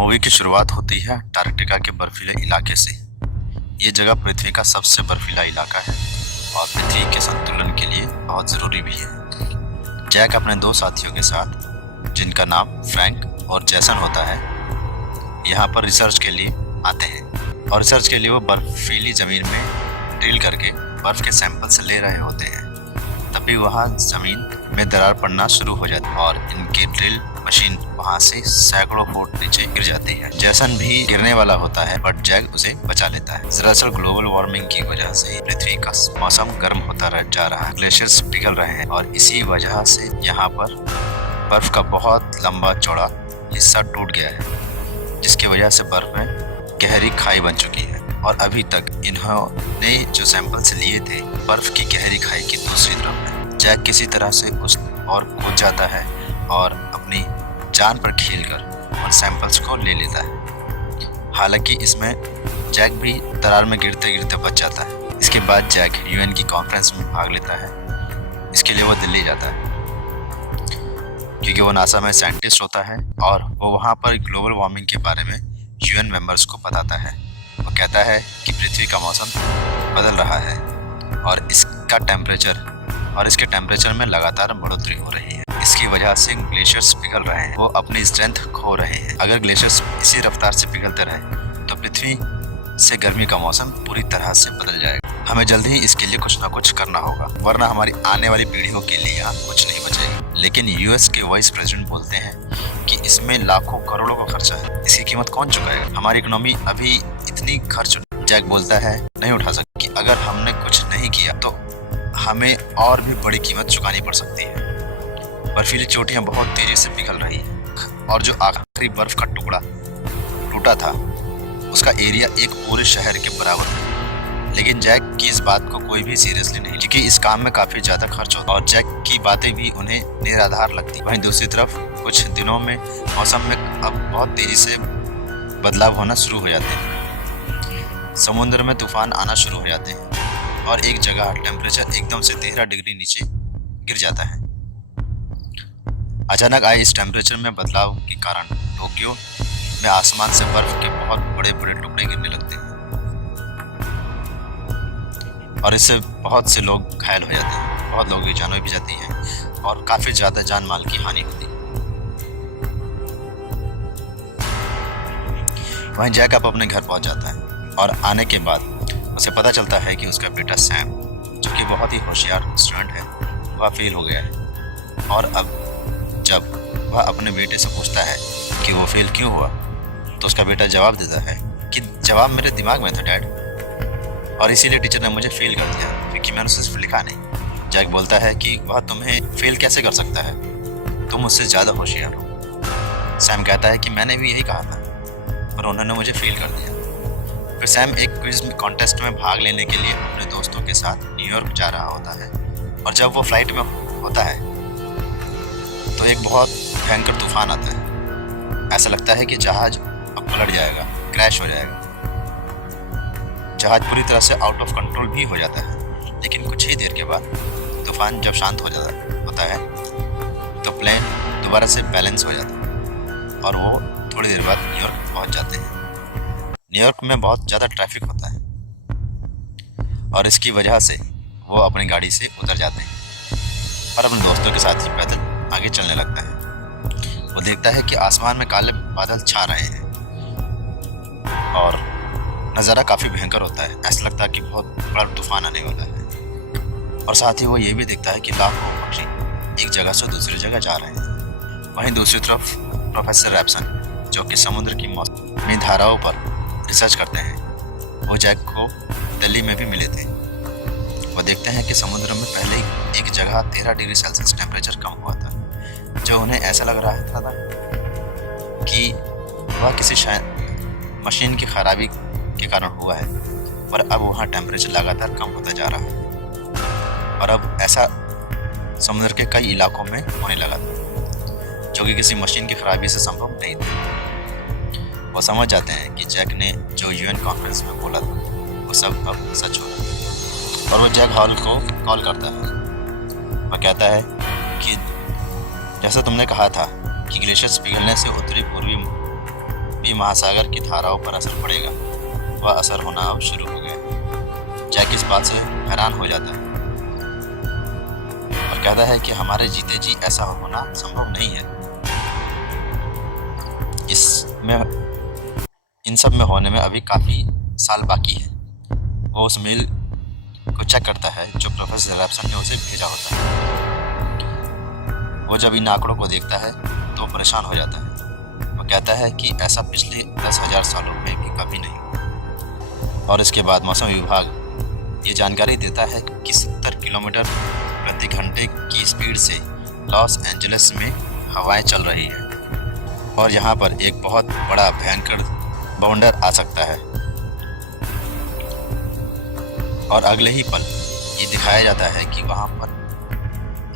Movie की शुरुआत होती है अंटार्कटिका के बर्फीले इलाके से। ये जगह पृथ्वी का सबसे बर्फीला इलाका है और पृथ्वी के संतुलन के लिए बहुत ज़रूरी भी है। जैक अपने दो साथियों के साथ, जिनका नाम फ्रैंक और जैसन होता है, यहाँ पर रिसर्च के लिए आते हैं और रिसर्च के लिए वो बर्फीली ज़मीन में ड्रिल करके बर्फ़ के सैंपल्स ले रहे होते हैं। तभी वहाँ ज़मीन में दरार पड़ना शुरू हो जाती है और इनकी ड्रिल मशीन वहाँ से सैकड़ों फुट नीचे गिर जाती है। जैसन भी गिरने वाला होता है बट जैक उसे बचा लेता है। दरअसल ग्लोबल वार्मिंग की वजह से पृथ्वी का मौसम गर्म होता जा रहा है, ग्लेशियर्स पिघल रहे हैं और इसी वजह से यहाँ पर बर्फ का बहुत लंबा चौड़ा हिस्सा टूट गया है, जिसकी वजह से बर्फ में गहरी खाई बन चुकी है। और अभी तक इन्होंने जो सैंपल्स लिए थे बर्फ की गहरी खाई की दूसरी तरफ है। जैक किसी तरह से उस और कूद जाता है और अपनी जान पर खेलकर उन सैंपल्स को ले लेता है। हालांकि इसमें जैक भी दरार में गिरते गिरते बच जाता है। इसके बाद जैक यूएन की कॉन्फ्रेंस में भाग लेता है। इसके लिए वो दिल्ली जाता है क्योंकि वो नासा में साइंटिस्ट होता है और वो वहाँ पर ग्लोबल वार्मिंग के बारे में यूएन मेंबर्स को बताता है। वो कहता है कि पृथ्वी का मौसम बदल रहा है और इसके टेम्परेचर में लगातार बढ़ोतरी हो रही है। इसकी वजह से ग्लेशियर्स पिघल रहे हैं, वो अपनी स्ट्रेंथ खो रहे हैं। अगर ग्लेशियर्स इसी रफ्तार से पिघलते रहे तो पृथ्वी से गर्मी का मौसम पूरी तरह से बदल जाएगा। हमें जल्द ही इसके लिए कुछ ना कुछ करना होगा, वरना हमारी आने वाली पीढ़ियों के लिए यहाँ कुछ नहीं बचेगा। लेकिन यूएस के वाइस प्रेसिडेंट बोलते हैं कि इसमें लाखों करोड़ों का खर्चा है, इसकी कीमत कौन चुकाएगा? हमारी इकोनॉमी अभी इतनी खर्च। जैक बोलता है नहीं उठा सकती, अगर हमने कुछ नहीं किया तो हमें और भी बड़ी कीमत चुकानी पड़ सकती है। बर्फीली चोटियां बहुत तेजी से पिघल रही हैं और जो आखिरी बर्फ का टुकड़ा टूटा था उसका एरिया एक पूरे शहर के बराबर है। लेकिन जैक की इस बात को कोई भी सीरियसली नहीं, क्योंकि इस काम में काफ़ी ज़्यादा खर्च होता है और जैक की बातें भी उन्हें निराधार लगती। वहीं दूसरी तरफ कुछ दिनों में मौसम में अब बहुत तेज़ी से बदलाव होना शुरू हो जाते हैं। समुद्र में तूफान आना शुरू हो जाते हैं और एक जगह टेम्परेचर एकदम से 13 डिग्री नीचे गिर जाता है। अचानक आए इस टेम्परेचर में बदलाव के कारण टोक्यो में आसमान से बर्फ के बहुत बड़े बड़े टुकड़े गिरने लगते हैं और इससे बहुत से लोग घायल हो जाते हैं, बहुत लोगों की जान भी जाती है और काफ़ी ज़्यादा जान माल की हानि होती है। वहीं जैक अब अपने घर पहुंच जाता है और आने के बाद उसे पता चलता है कि उसका बेटा सैम, जो कि बहुत ही होशियार स्टूडेंट है, वह फेल हो गया है। और अब जब वह अपने बेटे से पूछता है कि वो फेल क्यों हुआ तो उसका बेटा जवाब देता है कि जवाब मेरे दिमाग में था डैड, और इसीलिए टीचर ने मुझे फेल कर दिया क्योंकि मैंने उसे सिर्फ लिखा नहीं। जैक बोलता है कि वह तुम्हें फेल कैसे कर सकता है, तुम मुझसे ज़्यादा होशियार हो। सैम कहता है कि मैंने भी यही कहा था पर उन्होंने मुझे फेल कर दिया। फिर सैम एक क्विज कॉन्टेस्ट में भाग लेने के लिए अपने दोस्तों के साथ न्यूयॉर्क जा रहा होता है और जब वो फ्लाइट में होता है तो एक बहुत भयंकर तूफान आता है। ऐसा लगता है कि जहाज अब पलट जाएगा, क्रैश हो जाएगा। जहाज पूरी तरह से आउट ऑफ कंट्रोल भी हो जाता है, लेकिन कुछ ही देर के बाद तूफान जब शांत होता है तो प्लेन दोबारा से बैलेंस हो जाता है और वो थोड़ी देर बाद न्यूयॉर्क पहुंच जाते हैं। न्यूयॉर्क में बहुत ज़्यादा ट्रैफिक होता है और इसकी वजह से वो अपनी गाड़ी से उतर जाते हैं और अपने दोस्तों के साथ ही पैदल आगे चलने लगता है। वो देखता है कि आसमान में काले बादल छा रहे हैं और नज़ारा काफ़ी भयंकर होता है। ऐसा लगता है कि बहुत बड़ा तूफान आने वाला है और साथ ही वो ये भी देखता है कि लाखों पक्षी एक जगह से दूसरी जगह जा रहे हैं। वहीं दूसरी तरफ प्रोफेसर रैप्सन, जो कि समुद्र की मौसमी धाराओं पर रिसर्च करते हैं, वो जैक को दिल्ली में भी मिले थे। वो देखते हैं कि समुद्र में पहले एक जगह 13 डिग्री सेल्सियस टेम्परेचर कम हुआ था, जो उन्हें ऐसा लग रहा था कि वह किसी मशीन की खराबी के कारण हुआ है, पर अब वहाँ टेम्परेचर लगातार कम होता जा रहा है और अब ऐसा समुद्र के कई इलाकों में होने लगा था, जो कि किसी मशीन की खराबी से संभव नहीं था। वो समझ जाते हैं कि जैक ने जो यूएन कॉन्फ्रेंस में बोला था वो सब अब सच हो रहा है और वो जैक हॉल को कॉल करता है। वह कहता है कि जैसा तुमने कहा था कि ग्लेशियर्स पिघलने से उत्तरी पूर्वी कि महासागर की धाराओं पर असर पड़ेगा, वह असर होना अब शुरू हो गया। जैक इस बात से हैरान हो जाता है और कहता है कि हमारे जीते जी ऐसा होना संभव नहीं है। इन सब में होने में अभी काफ़ी साल बाकी है। वो उस मेल को चेक करता है जो प्रोफेसर रैप्सन ने उसे भेजा होता है। वो जब इन आंकड़ों को देखता है तो परेशान हो जाता है। वो कहता है कि ऐसा पिछले 10,000 सालों में भी कभी नहीं हुआ। और इसके बाद मौसम विभाग ये जानकारी देता है कि 70 किलोमीटर प्रति घंटे की स्पीड से लॉस एंजलिस में हवाएं चल रही है और यहाँ पर एक बहुत बड़ा भयंकर बाउंडर आ सकता है। और अगले ही पल ये दिखाया जाता है कि वहाँ पर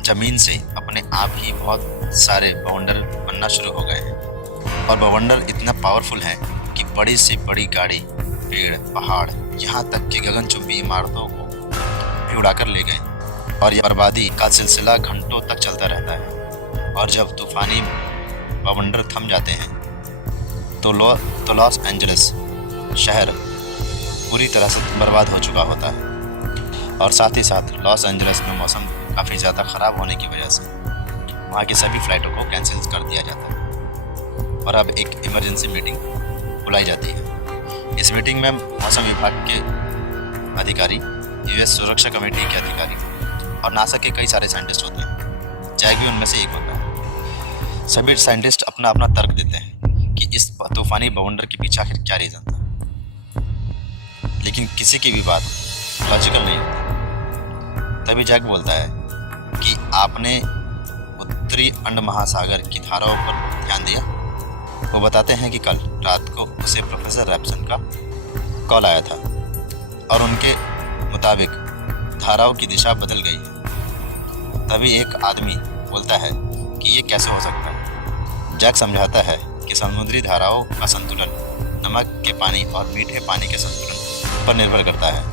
जमीन से अपने आप ही बहुत सारे बाउंडर बनना शुरू हो गए हैं। और बाउंडर इतना पावरफुल है कि बड़ी से बड़ी गाड़ी, पेड़, पहाड़, यहाँ तक कि गगनचुंबी इमारतों को भी उड़ाकर ले गए। और यह बर्बादी का सिलसिला घंटों तक चलता रहता है। और जब तूफानी बाउंडर थम जाते हैं तो लॉस एंजलिस शहर पूरी तरह से बर्बाद हो चुका होता है। और साथ ही साथ लॉस एंजलिस में मौसम काफ़ी ज़्यादा ख़राब होने की वजह से वहाँ की सभी फ़्लाइटों को कैंसिल कर दिया जाता है और अब एक इमरजेंसी मीटिंग बुलाई जाती है। इस मीटिंग में मौसम विभाग के अधिकारी, यूएस सुरक्षा कमेटी के अधिकारी और नासा के कई सारे साइंटिस्ट होते हैं। जैक भी उनमें से एक होता है। सभी साइंटिस्ट अपना अपना तर्क देते हैं कि इस तूफानी बाउंडर के पीछे आखिर क्या रीज़न था, लेकिन किसी की भी बात लॉजिकल नहीं होती। तभी जैक बोलता है कि आपने उत्तरी अंड महासागर की धाराओं पर ध्यान दिया। वो बताते हैं कि कल रात को उसे प्रोफेसर रैप्सन का कॉल आया था और उनके मुताबिक धाराओं की दिशा बदल गई है। तभी एक आदमी बोलता है कि ये कैसे हो सकता है। जैक समझाता है कि समुद्री धाराओं का संतुलन नमक के पानी और मीठे पानी के संतुलन पर निर्भर करता है।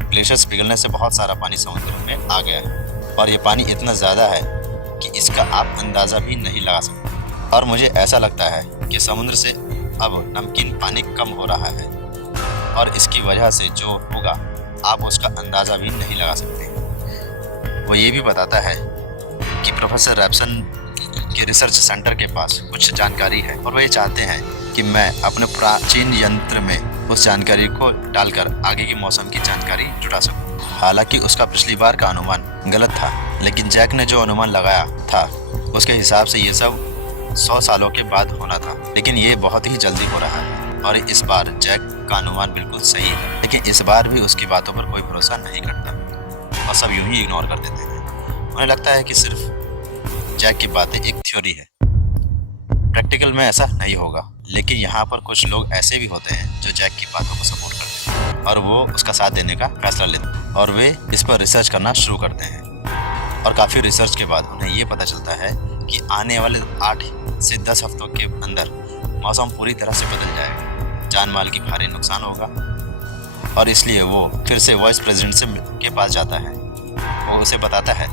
ग्लेशियर्स पिघलने से बहुत सारा पानी समुद्र में आ गया है और ये पानी इतना ज़्यादा है कि इसका आप अंदाज़ा भी नहीं लगा सकते। और मुझे ऐसा लगता है कि समुद्र से अब नमकीन पानी कम हो रहा है और इसकी वजह से जो होगा आप उसका अंदाज़ा भी नहीं लगा सकते। वो ये भी बताता है कि प्रोफेसर रैप्सन के रिसर्च सेंटर के पास कुछ जानकारी है और वे चाहते हैं कि मैं अपने प्राचीन यंत्र में उस जानकारी को डालकर आगे की मौसम की जानकारी जुटा सकूं। हालांकि उसका पिछली बार का अनुमान गलत था, लेकिन जैक ने जो अनुमान लगाया था उसके हिसाब से ये सब 100 सालों के बाद होना था। लेकिन ये बहुत ही जल्दी हो रहा है और इस बार जैक का अनुमान बिल्कुल सही है, लेकिन इस बार भी उसकी बातों पर कोई भरोसा नहीं करता और सब यूं ही इग्नोर कर देते हैं। उन्हें लगता है कि सिर्फ जैक की बातें एक थ्योरी है, प्रैक्टिकल में ऐसा नहीं होगा। लेकिन यहाँ पर कुछ लोग ऐसे भी होते हैं जो जैक की बातों को सपोर्ट करते हैं और वो उसका साथ देने का फैसला लेते हैं और वे इस पर रिसर्च करना शुरू करते हैं। और काफ़ी रिसर्च के बाद उन्हें ये पता चलता है कि आने वाले 8 से 10 हफ्तों के अंदर मौसम पूरी तरह से बदल जाएगा, जान माल की भारी नुकसान होगा। और इसलिए वो फिर से वाइस प्रेसिडेंट के पास जाता है। वो उसे बताता है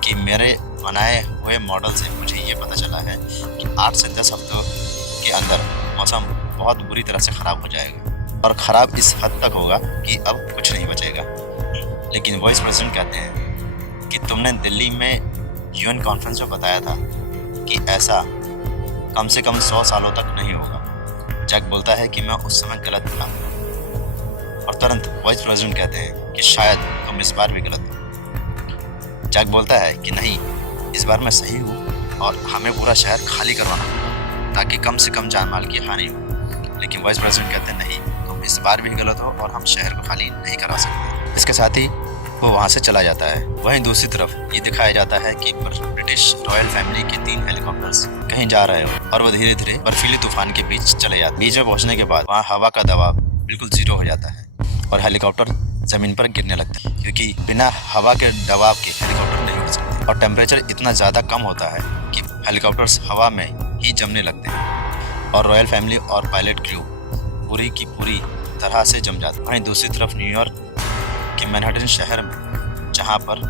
कि मेरे बनाए हुए मॉडल से मुझे ये पता चला है कि 8 से 10 हफ्तों के अंदर मौसम बहुत बुरी तरह से ख़राब हो जाएगा और ख़राब इस हद तक होगा कि अब कुछ नहीं बचेगा। लेकिन वाइस प्रेसिडेंट कहते हैं कि तुमने दिल्ली में यूएन कॉन्फ्रेंस में बताया था कि ऐसा कम से कम 100 सालों तक नहीं होगा। जैक बोलता है कि मैं उस समय गलत था और तुरंत वाइस प्रेसिडेंट कहते हैं कि शायद तुम इस बार भी गलत हो। जैक बोलता है कि नहीं, इस बार मैं सही हूँ और हमें पूरा शहर खाली करवाना होगा ताकि कम से कम जान माल की हानि हो। लेकिन वाइस प्रेसिडेंट कहते हैं नहीं, तुम इस बार भी गलत हो और हम शहर को खाली नहीं करा सकते। इसके साथ ही वो वहाँ से चला जाता है। वहीं दूसरी तरफ ये दिखाया जाता है कि ब्रिटिश रॉयल फैमिली के 3 हेलीकॉप्टर्स कहीं जा रहे हो और वो धीरे धीरे बर्फीली तूफान के बीच चले जाते हैं। बीच में पहुँचने के बाद वहाँ हवा का दबाव बिल्कुल 0 हो जाता है और हेलीकॉप्टर ज़मीन पर गिरने लगता है, क्योंकि बिना हवा के दबाव के हेलीकॉप्टर नहीं उड़ सकते। और टेम्परेचर इतना ज़्यादा कम होता है कि हेलीकॉप्टर्स हवा में ही जमने लगते हैं और रॉयल फैमिली और पायलट क्रू पूरी की पूरी तरह से जम जाते हैं। वहीं दूसरी तरफ न्यूयॉर्क के मैनहट्टन शहर में, जहाँ पर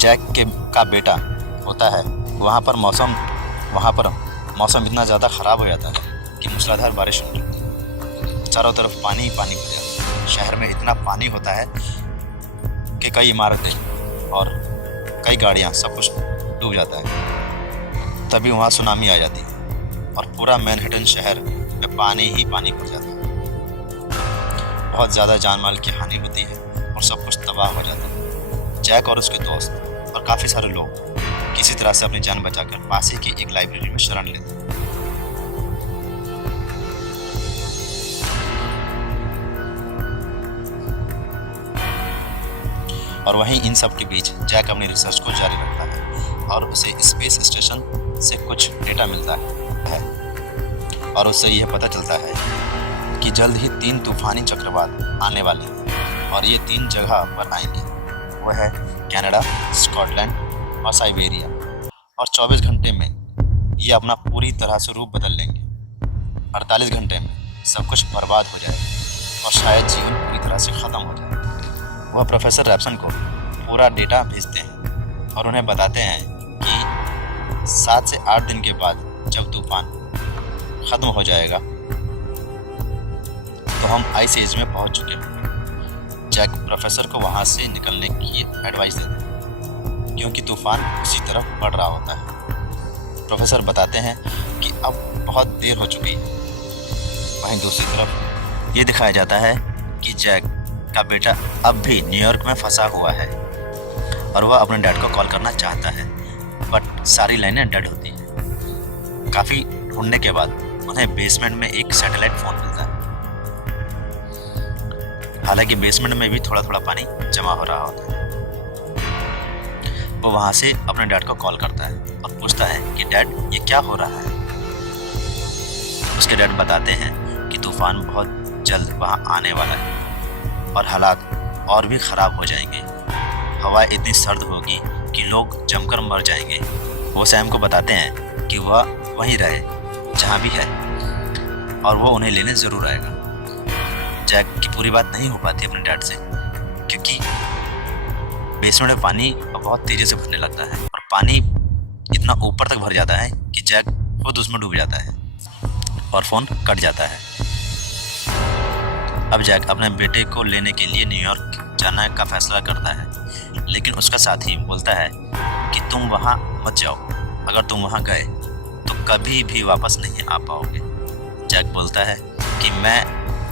जैक का बेटा होता है, वहाँ पर मौसम इतना ज़्यादा ख़राब हो जाता है कि मूसलाधार बारिश होने लगती। चारों तरफ पानी ही पानी भर जाता है। शहर में इतना पानी होता है कि कई इमारतें और कई गाड़ियाँ सब कुछ डूब जाता है। तभी वहाँ सुनामी आ जाती है और पूरा मैनहट्टन शहर में पानी ही पानी भर जाता है। बहुत ज़्यादा जान माल की हानि होती है और सब कुछ तबाह हो जाता है। जैक और उसके दोस्त और काफ़ी सारे लोग किसी तरह से अपनी जान बचाकर पास ही की एक लाइब्रेरी में शरण लेते हैं। और वहीं इन सब के बीच जैक अपनी रिसर्च को जारी रखता है और उसे स्पेस स्टेशन से कुछ डेटा मिलता है और उससे यह पता चलता है कि जल्द ही 3 तूफानी चक्रवात आने वाले हैं और ये 3 जगह पर आएंगे। वह है कनाडा, स्कॉटलैंड और साइबेरिया। और 24 घंटे में ये अपना पूरी तरह से रूप बदल लेंगे। 48 घंटे में सब कुछ बर्बाद हो जाएगा और शायद जीवन पूरी तरह से ख़त्म हो जाए। वह प्रोफेसर रैप्सन को पूरा डेटा भेजते हैं और उन्हें बताते हैं कि 7 से 8 दिन के बाद जब तूफान ख़त्म हो जाएगा तो हम आइस एज में पहुंच चुके होंगे। जैक प्रोफेसर को वहां से निकलने की एडवाइस देते हैं क्योंकि तूफान उसी तरफ बढ़ रहा होता है। प्रोफेसर बताते हैं कि अब बहुत देर हो चुकी है। वहीं दूसरी तरफ ये दिखाया जाता है कि जैक का बेटा अब भी न्यूयॉर्क में फंसा हुआ है और वह अपने डैड को कॉल करना चाहता है, बट सारी लाइनें डेड होती हैं। काफ़ी ढूंढने के बाद उन्हें बेसमेंट में एक सैटेलाइट फ़ोन मिलता है। हालांकि बेसमेंट में भी थोड़ा थोड़ा पानी जमा हो रहा होता है। वो वहाँ से अपने डैड को कॉल करता है और पूछता है कि डैड ये क्या हो रहा है। उसके डैड बताते हैं कि तूफान बहुत जल्द वहाँ आने वाला है और हालात और भी ख़राब हो जाएंगे। हवा इतनी सर्द होगी कि लोग जमकर मर जाएंगे। वो सैम को बताते हैं कि वह वहीं रहे जहाँ भी है और वो उन्हें लेने ज़रूर आएगा। जैक की पूरी बात नहीं हो पाती अपने डैड से क्योंकि बेसमेंट में पानी बहुत तेज़ी से भरने लगता है और पानी इतना ऊपर तक भर जाता है कि जैक खुद उसमें डूब जाता है और फ़ोन कट जाता है। अब जैक अपने बेटे को लेने के लिए न्यूयॉर्क जाने का फैसला करता है, लेकिन उसका साथी बोलता है कि तुम वहाँ मत जाओ। अगर तुम वहाँ गए तो कभी भी वापस नहीं आ पाओगे। जैक बोलता है कि मैं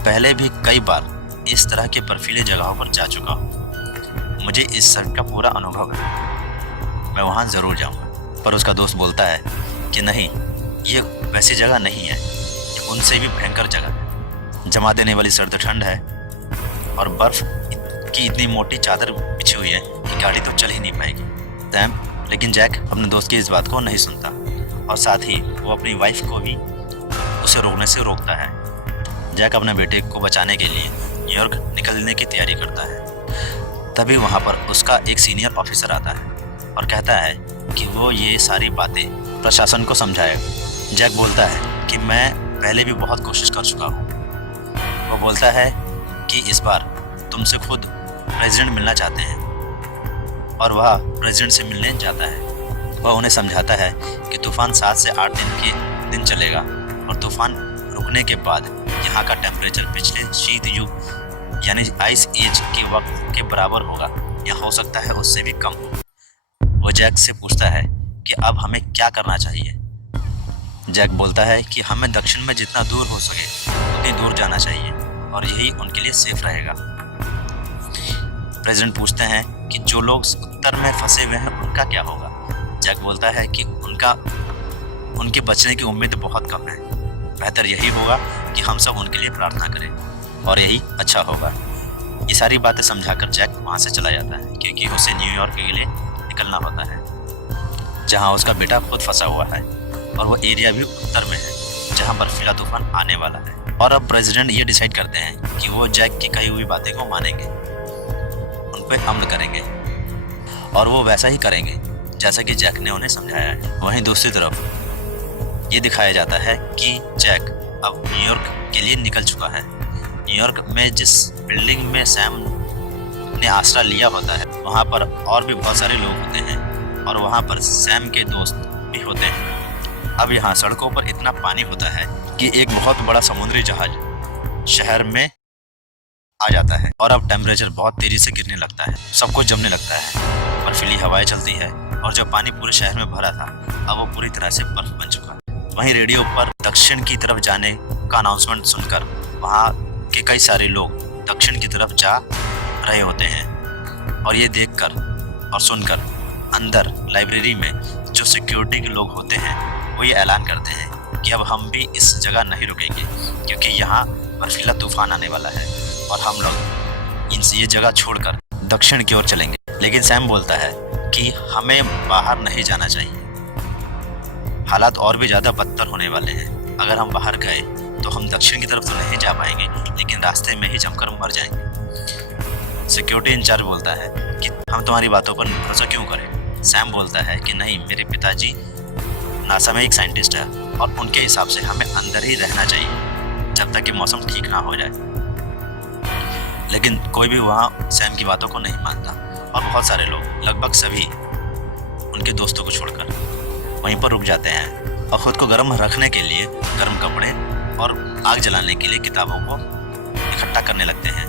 पहले भी कई बार इस तरह के बर्फीले जगहों पर जा चुका हूँ। मुझे इस सब का पूरा अनुभव है। मैं वहाँ ज़रूर जाऊँगा। पर उसका दोस्त बोलता है कि नहीं, ये वैसी जगह नहीं है, ये उनसे भी भयंकर जगह है। जमा देने वाली सर्द ठंड है और बर्फ़ की इतनी मोटी चादर बिछी हुई है कि गाड़ी तो चल ही नहीं पाएगी। सैम लेकिन जैक अपने दोस्त की इस बात को नहीं सुनता और साथ ही वो अपनी वाइफ को भी उसे रोकने से रोकता है। जैक अपने बेटे को बचाने के लिए न्यूयॉर्क निकलने की तैयारी करता है। तभी वहाँ पर उसका एक सीनियर ऑफिसर आता है और कहता है कि वो ये सारी बातें प्रशासन को समझाएगा। जैक बोलता है कि मैं पहले भी बहुत कोशिश कर चुका हूँ। वो बोलता है कि इस बार तुमसे खुद प्रेसिडेंट मिलना चाहते हैं और वह प्रेसिडेंट से मिलने जाता है। वह उन्हें समझाता है कि तूफ़ान 7 से 8 दिन चलेगा और तूफ़ान रुकने के बाद यहाँ का टेम्परेचर पिछले शीत युग यानी आइस एज के वक्त के बराबर होगा या हो सकता है उससे भी कम हो। वो जैक से पूछता है कि अब हमें क्या करना चाहिए। जैक बोलता है कि हमें दक्षिण में जितना दूर हो सके उतनी दूर जाना चाहिए और यही उनके लिए सेफ रहेगा। प्रेसिडेंट पूछते हैं कि जो लोग उत्तर में फंसे हुए हैं उनका क्या होगा। जैक बोलता है कि उनके बचने की उम्मीद बहुत कम है। बेहतर यही होगा कि हम सब उनके लिए प्रार्थना करें और यही अच्छा होगा। ये सारी बातें समझाकर जैक वहाँ से चला जाता है क्योंकि उसे न्यूयॉर्क के लिए निकलना होता है जहाँ उसका बेटा खुद फंसा हुआ है और वो एरिया भी उत्तर में है जहाँ बर्फीला तूफान आने वाला है। और अब प्रेसिडेंट ये डिसाइड करते हैं कि वो जैक की कही हुई बातें को मानेंगे, उन पर अमल करेंगे और वो वैसा ही करेंगे जैसा कि जैक ने उन्हें समझाया है। वहीं दूसरी तरफ ये दिखाया जाता है कि जैक अब न्यूयॉर्क के लिए निकल चुका है। न्यूयॉर्क में जिस बिल्डिंग में सैम ने आसरा लिया होता है वहाँ पर और भी बहुत सारे लोग होते हैं और वहाँ पर सैम के दोस्त भी होते हैं। अब यहाँ सड़कों पर इतना पानी होता है कि एक बहुत बड़ा समुद्री जहाज शहर में आ जाता है और अब टेम्परेचर बहुत तेजी से गिरने लगता है, सब कुछ जमने लगता है, बर्फीली हवाएं चलती है और जब पानी पूरे शहर में भरा था अब वो पूरी तरह से बर्फ बन चुका है। वहीं रेडियो पर दक्षिण की तरफ जाने का अनाउंसमेंट सुनकर वहाँ के कई सारे लोग दक्षिण की तरफ जा रहे होते हैं और ये देखकर और सुनकर अंदर लाइब्रेरी में जो सिक्योरिटी के लोग होते हैं वो ये ऐलान करते हैं कि अब हम भी इस जगह नहीं रुकेंगे क्योंकि यहाँ बर्फीला तूफान आने वाला है और हम लोग ये जगह छोड़कर दक्षिण की ओर चलेंगे। लेकिन सैम बोलता है कि हमें बाहर नहीं जाना चाहिए, हालात और भी ज़्यादा बदतर होने वाले हैं। अगर हम बाहर गए तो हम दक्षिण की तरफ तो नहीं जा पाएंगे लेकिन रास्ते में ही जमकर मर जाएंगे। सिक्योरिटी इंचार्ज बोलता है कि हम तुम्हारी बातों पर भरोसा क्यों करें। सैम बोलता है कि नहीं, मेरे पिताजी नासा में एक साइंटिस्ट है और उनके हिसाब से हमें अंदर ही रहना चाहिए जब तक कि मौसम ठीक ना हो जाए। लेकिन कोई भी वहाँ सैम की बातों को नहीं मानता और बहुत सारे लोग, लगभग सभी उनके दोस्तों को छोड़कर वहीं पर रुक जाते हैं और ख़ुद को गर्म रखने के लिए गर्म कपड़े और आग जलाने के लिए किताबों को इकट्ठा करने लगते हैं।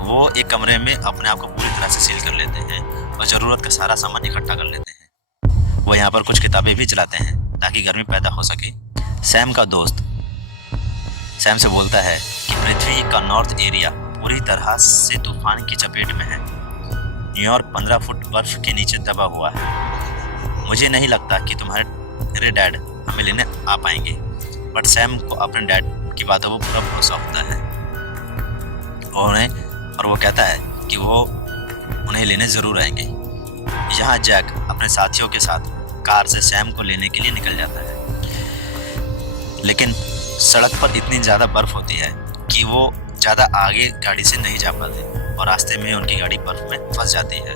वो एक कमरे में अपने आप को पूरी तरह से सील कर लेते हैं और ज़रूरत का सारा सामान इकट्ठा कर लेते हैं। वो यहाँ पर कुछ किताबें भी जलाते हैं ताकि गर्मी पैदा हो सके। सैम का दोस्त सैम से बोलता है कि पृथ्वी का नॉर्थ एरिया पूरी तरह से तूफान की चपेट में है। न्यूयॉर्क 15 फुट बर्फ के नीचे दबा हुआ है। मुझे नहीं लगता कि तुम्हारे डैड हमें लेने आ पाएंगे। बट सैम को अपने डैड की बातों पर पूरा भरोसा होता है और वो कहता है कि वो उन्हें लेने ज़रूर आएंगे। यहाँ जैक अपने साथियों के साथ कार से सैम को लेने के लिए निकल जाता है, लेकिन सड़क पर इतनी ज़्यादा बर्फ़ होती है कि वो ज़्यादा आगे गाड़ी से नहीं जा पाते और रास्ते में उनकी गाड़ी बर्फ़ में फंस जाती है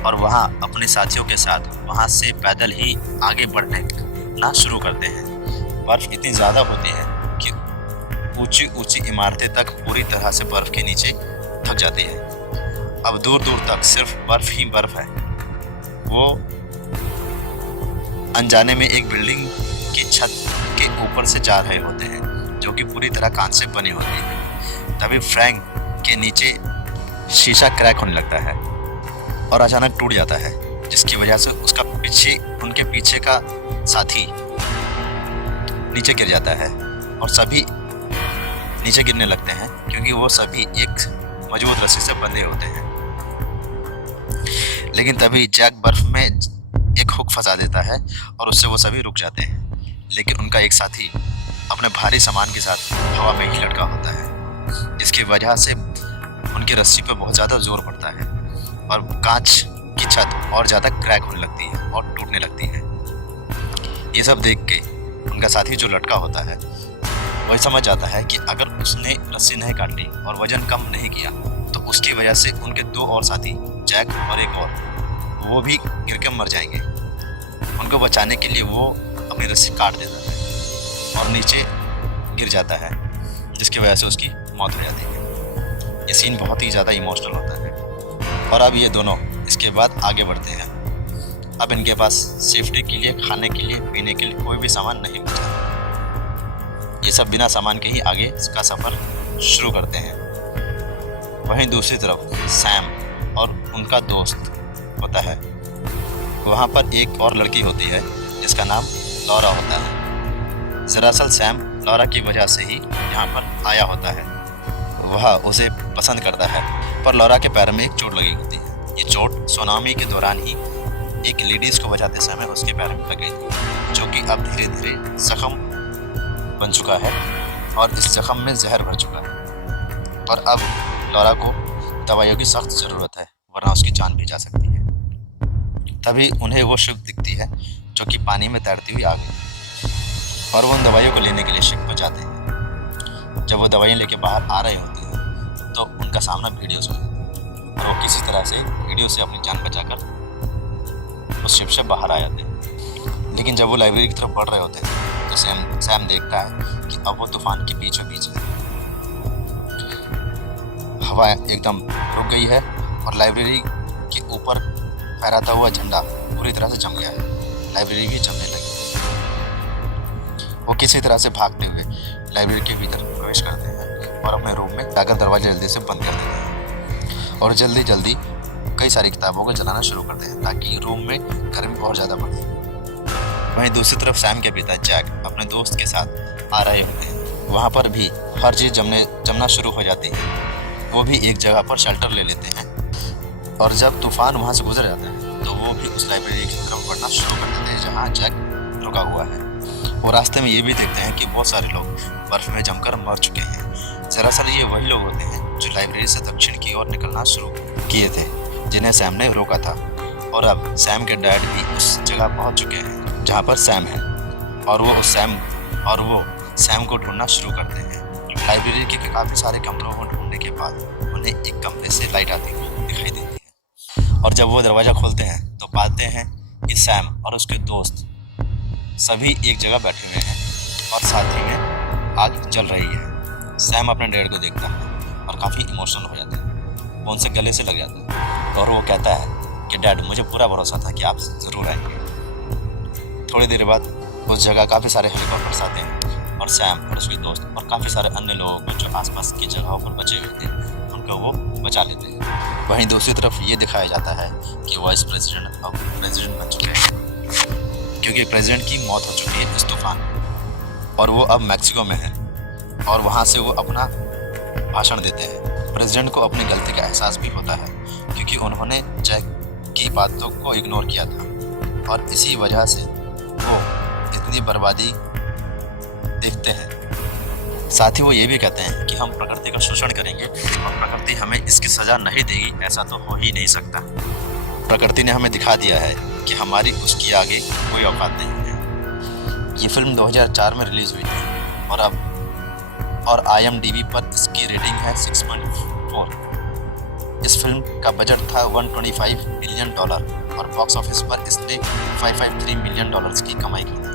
और वहाँ अपने साथियों के साथ वहाँ से पैदल ही आगे बढ़ना शुरू करते हैं। बर्फ़ इतनी ज़्यादा होती है कि ऊंची ऊंची इमारतें तक पूरी तरह से बर्फ़ के नीचे ढक जाती है। अब दूर दूर तक सिर्फ बर्फ़ ही बर्फ़ है। वो अनजाने में एक बिल्डिंग की छत के ऊपर से जा रहे होते हैं जो कि पूरी तरह कांच से बनी होती है। तभी फ्रैंक के नीचे शीशा क्रैक होने लगता है और अचानक टूट जाता है, जिसकी वजह से उनके पीछे का साथी नीचे गिर जाता है और सभी नीचे गिरने लगते हैं क्योंकि वो सभी एक मजबूत रस्सी से बंधे होते हैं। लेकिन तभी जैक बर्फ में एक हुक फंसा देता है और उससे वो सभी रुक जाते हैं। लेकिन उनका एक साथी अपने भारी सामान के साथ हवा में ही लटका होता है, जिसकी वजह से उनकी रस्सी पर बहुत ज़्यादा जोर पड़ता है और कांच की छत और ज़्यादा क्रैक होने लगती है और टूटने लगती है। ये सब देख के उनका साथी जो लटका होता है वही समझ जाता है कि अगर उसने रस्सी नहीं काट ली और वजन कम नहीं किया तो उसकी वजह से उनके दो और साथी, जैक और एक और, वो भी गिर के मर जाएंगे। उनको बचाने के लिए वो अपनी रस्सी काट देता है और नीचे गिर जाता है, जिसकी वजह से उसकी मौत हो जाती है। ये सीन बहुत ही ज़्यादा इमोशनल होता है। और अब ये दोनों इसके बाद आगे बढ़ते हैं। अब इनके पास सेफ्टी के लिए, खाने के लिए, पीने के लिए कोई भी सामान नहीं बचा। ये सब बिना सामान के ही आगे का सफ़र शुरू करते हैं। वहीं दूसरी तरफ सैम और उनका दोस्त होता है। वहाँ पर एक और लड़की होती है जिसका नाम लॉरा होता है। दरअसल सैम लॉरा की वजह से ही यहाँ पर आया होता है। वह उसे पसंद करता है, पर लॉरा के पैर में एक चोट लगी होती है। ये चोट सुनामी के दौरान ही एक लेडीज़ को बचाते समय उसके पैर में लग गई थी, जो कि अब धीरे धीरे जख्म बन चुका है और इस जख्म में जहर भर चुका है और अब लॉरा को दवाइयों की सख्त ज़रूरत है, वरना उसकी जान भी जा सकती है। तभी उन्हें वो शिप दिखती है जो कि पानी में तैरती हुई आ गई और वो उन दवाइयों को लेने के लिए शिप पर जाते हैं। जब वो दवाइयाँ लेके बाहर आ रहे होते हैं तो उनका सामना भीड़ियों से होता है और वो किसी तरह से भीड़ियों से अपनी जान बचाकर उस शिप से बाहर आ जाते हैं। लेकिन जब वो लाइब्रेरी की तरफ बढ़ रहे होते हैं तो सैम देखता है कि अब वो तूफान के बीचों बीच है। हवा एकदम रुक गई है और लाइब्रेरी के ऊपर फहराता हुआ झंडा पूरी तरह से जम गया है। लाइब्रेरी भी जमने लगी। वो किसी तरह से भागते हुए लाइब्रेरी के भीतर प्रवेश करते हैं और अपने रूम में जाकर दरवाजा जल्दी से बंद कर देते हैं और जल्दी जल्दी कई सारी किताबों को जलाना शुरू करते हैं ताकि रूम में गर्मी और ज़्यादा बढ़े। वहीं दूसरी तरफ सैम के पिता जैक अपने दोस्त के साथ आ रहे होते हैं। वहाँ पर भी हर चीज़ जमना शुरू हो जाती है। वो भी एक जगह पर शेल्टर ले लेते हैं और जब तूफान वहाँ से गुजर जाता है तो वो भी उस लाइब्रेरी की तरफ बढ़ना शुरू कर देते हैं जहाँ जैक रुका हुआ है। वो रास्ते में ये भी देखते हैं कि बहुत सारे लोग बर्फ में जमकर मर चुके हैं। दरअसल ये वही लोग होते हैं जो लाइब्रेरी से दक्षिण की ओर निकलना शुरू किए थे, जिन्हें सैम ने रोका था। और अब सैम के डैड भी उस जगह पहुंच चुके हैं जहां पर सैम है और वो सैम को ढूंढना शुरू करते हैं। लाइब्रेरी के काफ़ी सारे कमरों को ढूंढने के बाद उन्हें एक कमरे से लाइट आती हुई दिखाई देती है और जब वो दरवाज़ा खोलते हैं तो पाते हैं कि सैम और उसके दोस्त सभी एक जगह बैठे हुए हैं और साथ ही में आग जल रही है। सैम अपने डैड को देखता है और काफ़ी इमोशनल हो जाता है। वो उनसे गले से लग जाता है और वो कहता है कि डैड, मुझे पूरा भरोसा था कि आप ज़रूर आएंगे। थोड़ी देर बाद उस जगह काफ़ी सारे हेलीकॉप्टर्स आते हैं और सैम और उसके दोस्त और काफ़ी सारे अन्य लोगों को जो आसपास की जगहों पर बचे हुए थे उनको वो बचा लेते हैं। वहीं दूसरी तरफ ये दिखाया जाता है कि वाइस प्रेसिडेंट अब प्रेसिडेंट बन चुके हैं क्योंकि प्रेसिडेंट की मौत हो चुकी है इस तूफान और वो अब मैक्सिको में है और वहाँ से वो अपना भाषण देते हैं। प्रेसिडेंट को अपनी गलती का एहसास भी होता है क्योंकि उन्होंने जैक की बातों को इग्नोर किया था और इसी वजह से वो इतनी बर्बादी देखते हैं। साथ ही वो ये भी कहते हैं कि हम प्रकृति का शोषण करेंगे और प्रकृति हमें इसकी सज़ा नहीं देगी, ऐसा तो हो ही नहीं सकता। प्रकृति ने हमें दिखा दिया है कि हमारी उसकी आगे कोई औकात नहीं है। ये फिल्म 2004 में रिलीज़ हुई थी और IMDb पर इसकी रेटिंग है 6.4। इस फिल्म का बजट था $125 मिलियन और बॉक्स ऑफिस पर इसने $553 मिलियन की कमाई की थी।